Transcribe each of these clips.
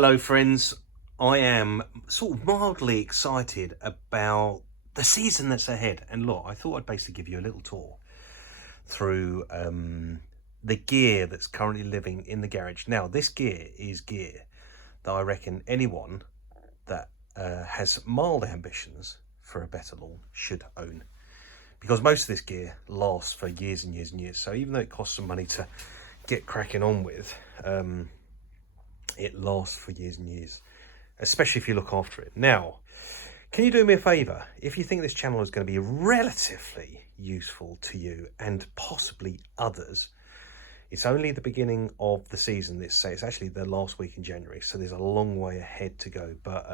Hello friends, I am sort of mildly excited about the season that's ahead, and look, I thought I'd basically give you a little tour through the gear that's currently living in the garage. Now this gear is gear that I reckon anyone that has mild ambitions for a better lawn should own, because most of this gear lasts for years and years and years. So even though it costs some money to get cracking on with, it lasts for years and years, especially if you look after it. Now, can you do me a favour? If you think this channel is going to be relatively useful to you and possibly others, it's only the beginning of the season. It's actually the last week in January, so there's a long way ahead to go. But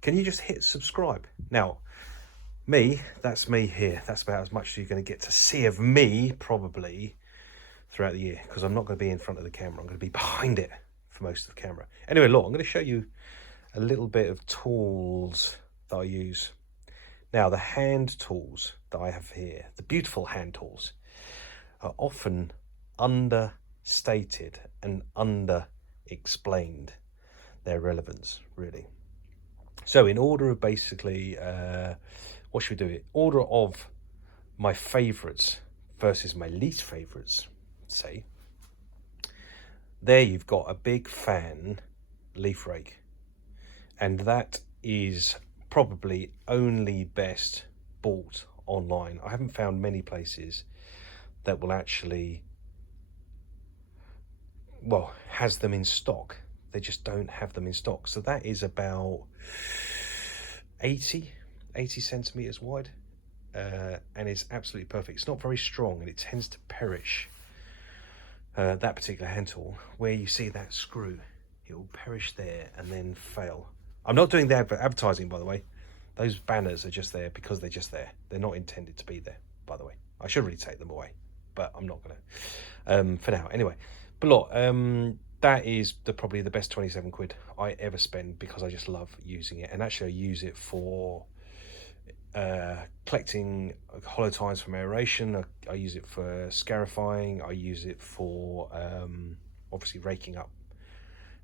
can you just hit subscribe? Now, that's me here. That's about as much as you're going to get to see of me probably throughout the year, because I'm not going to be in front of the camera. I'm going to be behind it for most of the camera. Anyway, look, I'm going to show you a little bit of tools that I use. Now, the hand tools that I have here, the beautiful hand tools, are often understated and under-explained their relevance, really. So in order of basically, what should we do? In order of my favourites versus my least favourites, say, there you've got a big fan leaf rake, and that is probably only best bought online. I haven't found many places that will actually, well, has them in stock. They just don't have them in stock. So that is about 80 centimeters wide, and it's absolutely perfect. It's not very strong and it tends to perish. That particular hand tool, where you see that screw, it will perish there and then fail. I'm not doing the advertising, by the way. Those banners are just there because they're just there. They're not intended to be there, by the way. I should really take them away, but I'm not gonna for now. Anyway, but look, that is probably the best 27 quid I ever spend, because I just love using it. And actually I use it for collecting hollow tines from aeration. I use it for scarifying. I use it for obviously raking up,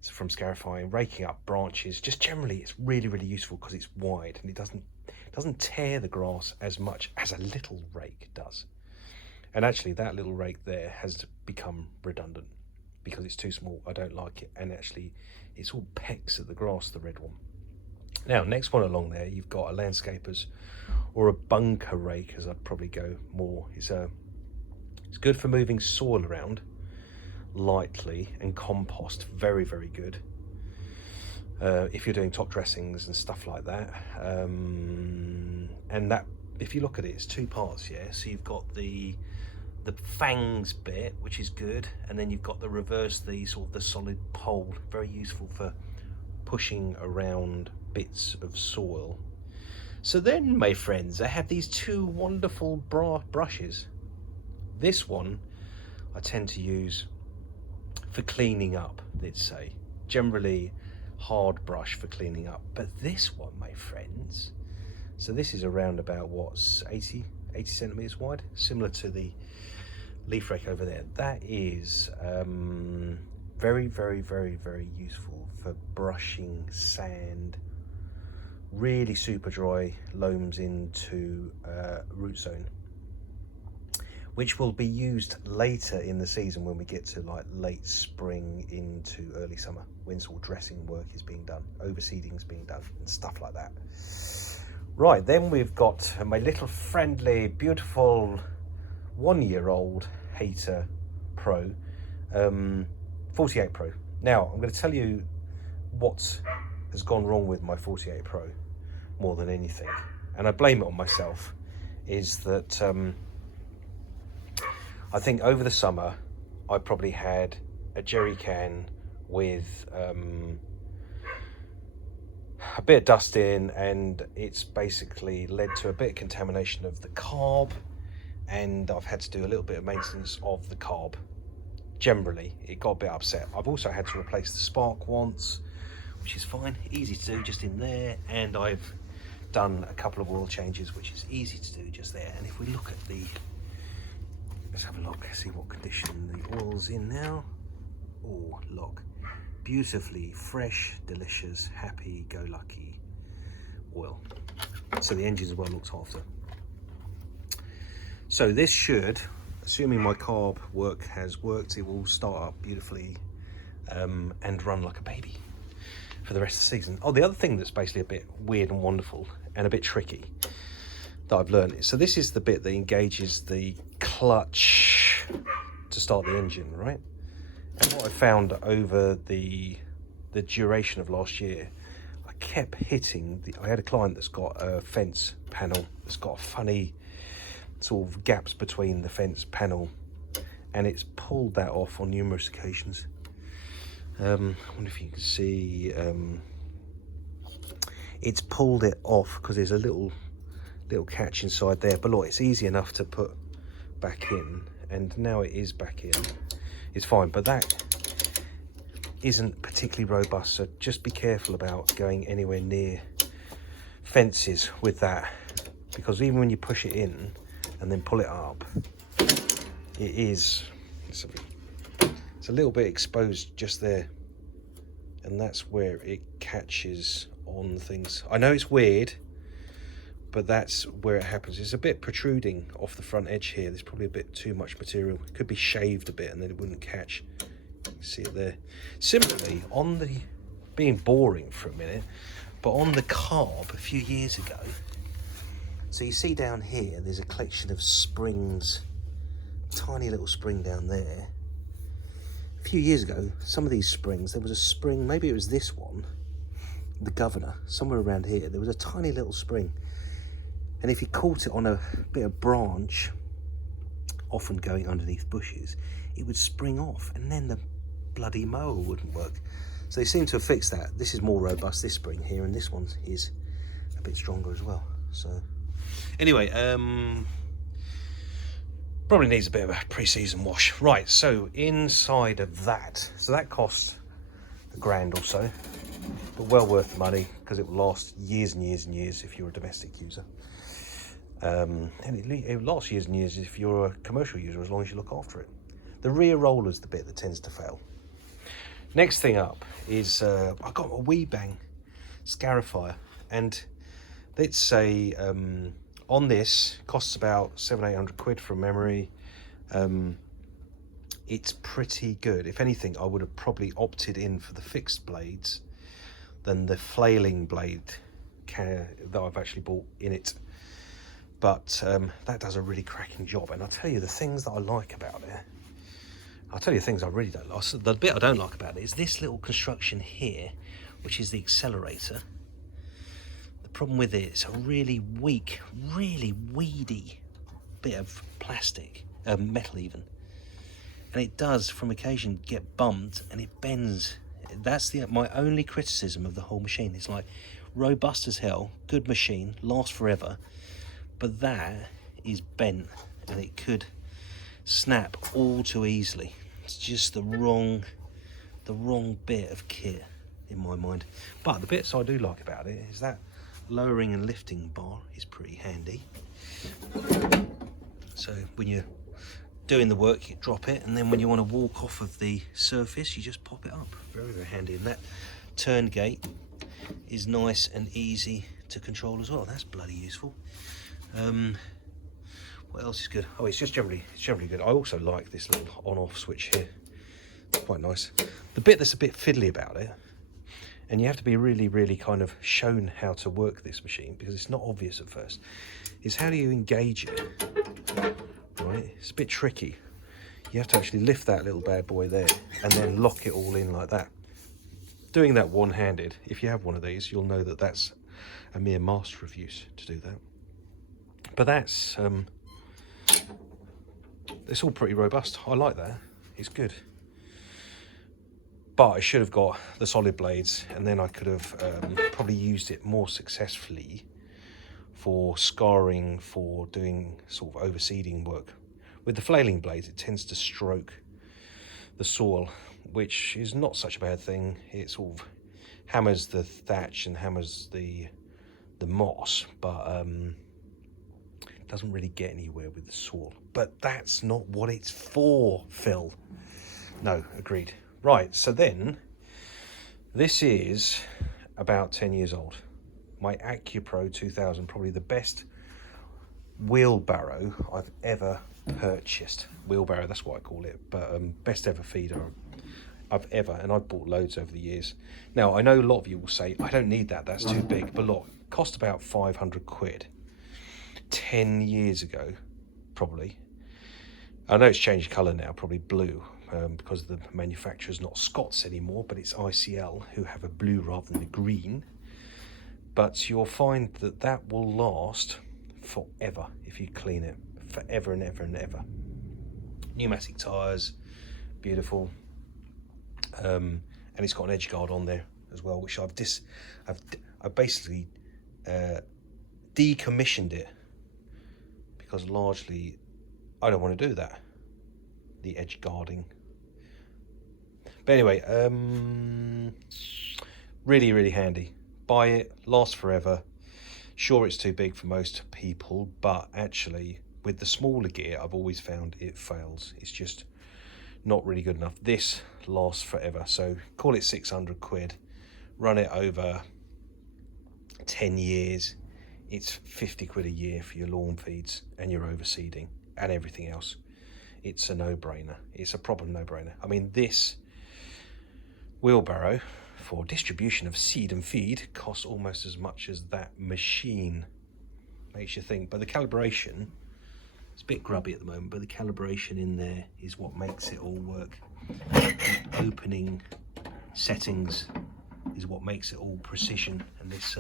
so from scarifying, raking up branches. Just generally it's really useful because it's wide and it doesn't tear the grass as much as a little rake does. And actually that little rake there has become redundant because it's too small. I don't like it, and actually it's all pecks at the grass, the red one. Now, next one along there, you've got a landscaper's or a bunker rake, as I'd probably go more. It's good for moving soil around lightly, and compost, very good. If you're doing top dressings and stuff like that. And that, if you look at it, it's two parts, yeah. So you've got the fangs bit, which is good, and then you've got the reverse, the sort of the solid pole, very useful for pushing around bits of soil. So then, my friends, I have these two wonderful brushes. This one I tend to use for cleaning up, let's say. Generally hard brush for cleaning up. But this one, my friends, so this is around about, what's 80 centimeters wide, similar to the leaf rake over there. That is very useful for brushing sand, really super dry loams into root zone, which will be used later in the season when we get to like late spring into early summer, when sort of dressing work is being done, overseeding is being done and stuff like that. Right, then we've got my little friendly, beautiful 1-year-old Hater Pro, 48 Pro. Now, I'm going to tell you what has gone wrong with my 48 Pro more than anything, and I blame it on myself, is that I think over the summer I probably had a jerry can with a bit of dust in, and it's basically led to a bit of contamination of the carb, and I've had to do a little bit of maintenance of the carb. Generally, it got a bit upset. I've also had to replace the spark once, which is fine, easy to do just in there, and I've done a couple of oil changes, which is easy to do just there. And if we look at the, let's have a look, see what condition the oil's in now. Oh, look, beautifully fresh, delicious, happy-go-lucky oil. So the engine is well looked after. So this should, assuming my carb work has worked, it will start up beautifully and run like a baby for the rest of the season. Oh, the other thing that's basically a bit weird and wonderful and a bit tricky that I've learned is, so this is the bit that engages the clutch to start the engine, right? And what I found over the duration of last year, I kept hitting I had a client that's got a fence panel that's got funny sort of gaps between the fence panel, and it's pulled that off on numerous occasions. I wonder if you can see, it's pulled it off because there's a little catch inside there, but look, it's easy enough to put back in, and now it is back in. It's fine, but that isn't particularly robust, so just be careful about going anywhere near fences with that, because even when you push it in and then pull it up, it's a little bit exposed just there, and that's where it catches on things. I know it's weird, but that's where it happens. It's a bit protruding off the front edge here. There's probably a bit too much material. It could be shaved a bit and then it wouldn't catch. You can see it there. Similarly, on the, being boring for a minute, but on the carb a few years ago, so you see down here, there's a collection of springs, tiny little spring down there. A few years ago, some of these springs, there was a spring, maybe it was this one, the governor, somewhere around here, there was a tiny little spring. And if you caught it on a bit of branch, often going underneath bushes, it would spring off, and then the bloody mower wouldn't work. So they seem to have fixed that. This is more robust, this spring here, and this one is a bit stronger as well. So anyway, probably needs a bit of a pre-season wash. Right, so inside of that, so that costs £1,000 or so, but well worth the money because it will last years and years and years if you're a domestic user. And it lasts years and years if you're a commercial user, as long as you look after it. The rear roller is the bit that tends to fail. Next thing up is I got a wee bang scarifier, and let's say on this costs about 700-800 quid from memory. It's pretty good. If anything, I would have probably opted in for the fixed blades than the flailing blade that I've actually bought in it. But that does a really cracking job, and I'll tell you the things that I like about it. I'll tell you the things I really don't like. So the bit I don't like about it is this little construction here, which is the accelerator. The problem with it, it's a really weak, really weedy bit of plastic, metal even. And it does, from occasion, get bumped and it bends. That's my only criticism of the whole machine. It's like robust as hell, good machine, lasts forever. But that is bent and it could snap all too easily. It's just the wrong bit of kit in my mind. But the bits I do like about it is that lowering and lifting bar is pretty handy. So when you're doing the work, you drop it, and then when you want to walk off of the surface, you just pop it up. Very, very handy. And that turn gate is nice and easy to control as well. That's bloody useful. What else is good? Oh, it's generally good. I also like this little on-off switch here. It's quite nice. The bit that's a bit fiddly about it, and you have to be really, really kind of shown how to work this machine because it's not obvious at first, is how do you engage it? Right, it's a bit tricky. You have to actually lift that little bad boy there and then lock it all in like that. Doing that one-handed, if you have one of these, you'll know that that's a mere master of use to do that. But that's it's all pretty robust. I like that. It's good. But I should have got the solid blades, and then I could have probably used it more successfully for scarring, for doing sort of overseeding work. With the flailing blades, it tends to stroke the soil, which is not such a bad thing. It sort of hammers the thatch and hammers the moss, but doesn't really get anywhere with the soil. But that's not what it's for, Phil. No, agreed. Right, so then This is about 10 years old. My AccuPro 2000, probably the best wheelbarrow I've ever purchased. Wheelbarrow, that's what I call it, but best ever feeder I've ever, and I've bought loads over the years. Now, I know a lot of you will say, I don't need that, that's too big, but look, it cost about 500 quid 10 years ago, probably. I know it's changed colour now, probably blue, because the manufacturer's not Scots anymore, but it's ICL, who have a blue rather than a green. But you'll find that that will last forever if you clean it, forever and ever and ever. Pneumatic tyres, beautiful. And it's got an edge guard on there as well, which I've basically decommissioned it, because largely I don't want to do that, the edge guarding. But anyway, really, really handy. Buy it, lasts forever. Sure, it's too big for most people, but actually with the smaller gear I've always found it fails. It's just not really good enough. This lasts forever, so call it 600 quid, run it over 10 years, it's 50 quid a year for your lawn feeds and your overseeding and everything else. It's a no-brainer. It's a proper no-brainer. I mean, this wheelbarrow for distribution of seed and feed costs almost as much as that machine. Makes you think. But the calibration, it's a bit grubby at the moment, but the calibration in there is what makes it all work. The opening settings is what makes it all precision, and this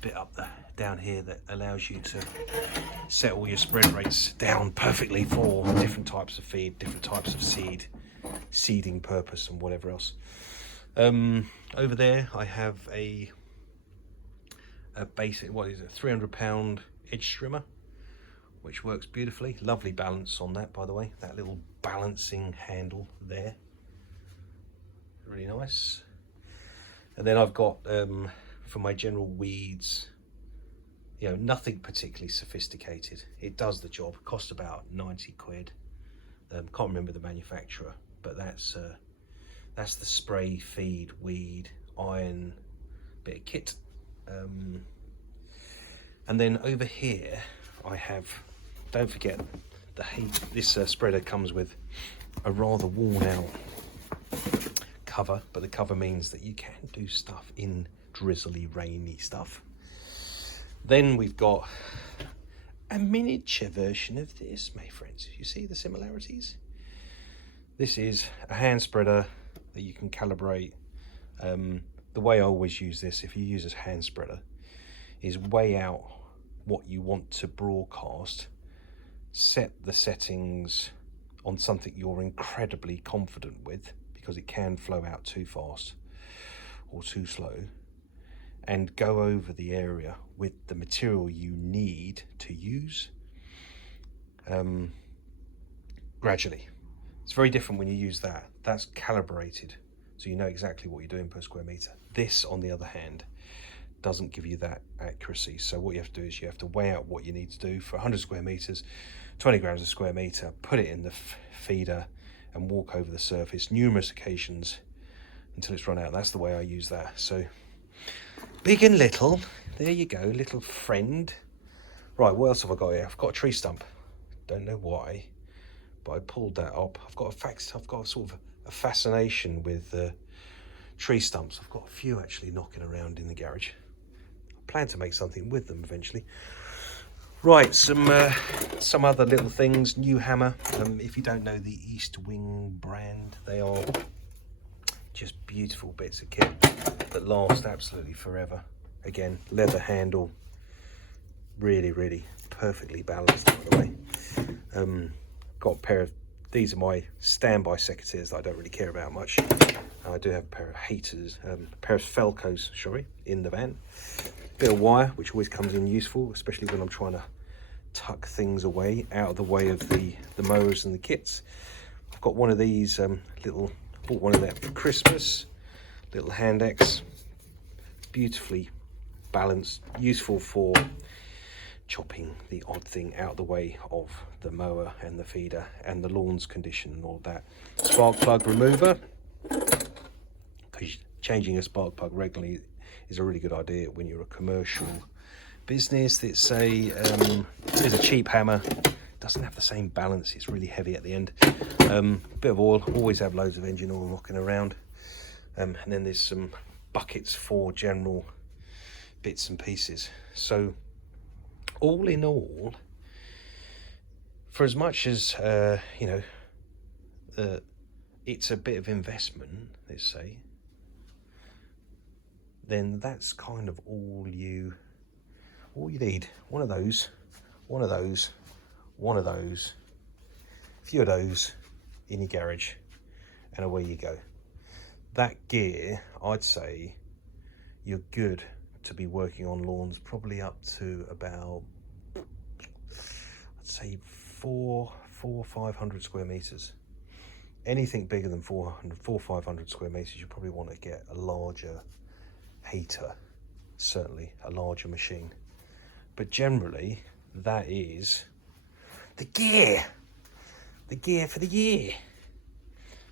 bit up down here that allows you to set all your spread rates down perfectly for different types of feed, different types of seed, seeding purpose and whatever else. Over there I have a basic, what is it, 300-pound edge trimmer, which works beautifully. Lovely balance on that, by the way, that little balancing handle there, really nice. And then I've got for my general weeds, you know, nothing particularly sophisticated. It does the job. Cost about 90 quid. Can't remember the manufacturer, but that's the spray, feed, weed, iron bit of kit. And then over here I have, don't forget, this spreader comes with a rather worn out cover, but the cover means that you can do stuff in drizzly, rainy stuff. Then we've got a miniature version of this, my friends. You see the similarities? This is a hand spreader that you can calibrate. The way I always use this, if you use a hand spreader, is weigh out what you want to broadcast, set the settings on something you're incredibly confident with, because it can flow out too fast or too slow, and go over the area with the material you need to use gradually. It's very different when you use that. That's calibrated, so you know exactly what you're doing per square meter. This, on the other hand, doesn't give you that accuracy. So what you have to do is you have to weigh out what you need to do for 100 square meters, 20 grams a square meter, put it in the feeder and walk over the surface numerous occasions until it's run out. That's the way I use that. So big and little, there you go, little friend. Right, what else have I got here? I've got a tree stump. Don't know why, but I pulled that up. I've got a sort of a fascination with tree stumps. I've got a few actually knocking around in the garage. I plan to make something with them eventually. Right, some other little things. New hammer. If you don't know the East Wing brand, they are just beautiful bits of kit that last absolutely forever. Again, leather handle, really, really perfectly balanced, by the way. Got a pair of, these are my standby secateurs that I don't really care about much. I do have a pair of haters, a pair of Felcos, sorry, in the van. Bit of wire, which always comes in useful, especially when I'm trying to tuck things away out of the way of the mowers and the kits. I've got one of these bought one of them for Christmas, little hand axe, beautifully balanced, useful for chopping the odd thing out of the way of the mower and the feeder and the lawn's condition and all that. Spark plug remover, because changing a spark plug regularly is a really good idea when you're a commercial business that say there's a cheap hammer, doesn't have the same balance, it's really heavy at the end. Bit of oil, always have loads of engine oil knocking around, and then there's some buckets for general bits and pieces. So all in all, for as much as you know, it's a bit of investment, let's say, then that's kind of all you need. One of those, one of those, one of those, a few of those in your garage, and away you go. That gear, I'd say you're good to be working on lawns probably up to about, I'd say 400 or 500 square meters. Anything bigger than 400 or 500 square meters, you probably want to get a larger heater, certainly a larger machine. But generally, that is the gear for the year.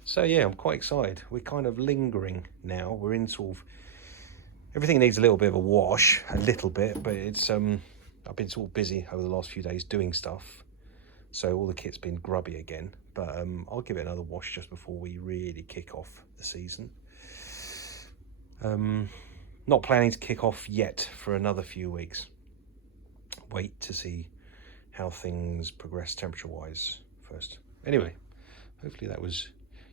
So yeah, I'm quite excited. We're kind of lingering now. We're in sort of, everything needs a little bit of a wash, a little bit, but it's I've been sort of busy over the last few days doing stuff, so all the kit's been grubby again. But I'll give it another wash just before we really kick off the season. Not planning to kick off yet for another few weeks. Wait to see how things progress temperature-wise first. Anyway, hopefully that was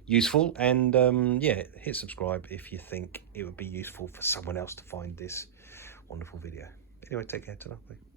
useful, and yeah, hit subscribe if you think it would be useful for someone else to find this wonderful video. Anyway, take care. Ta-ra. Bye.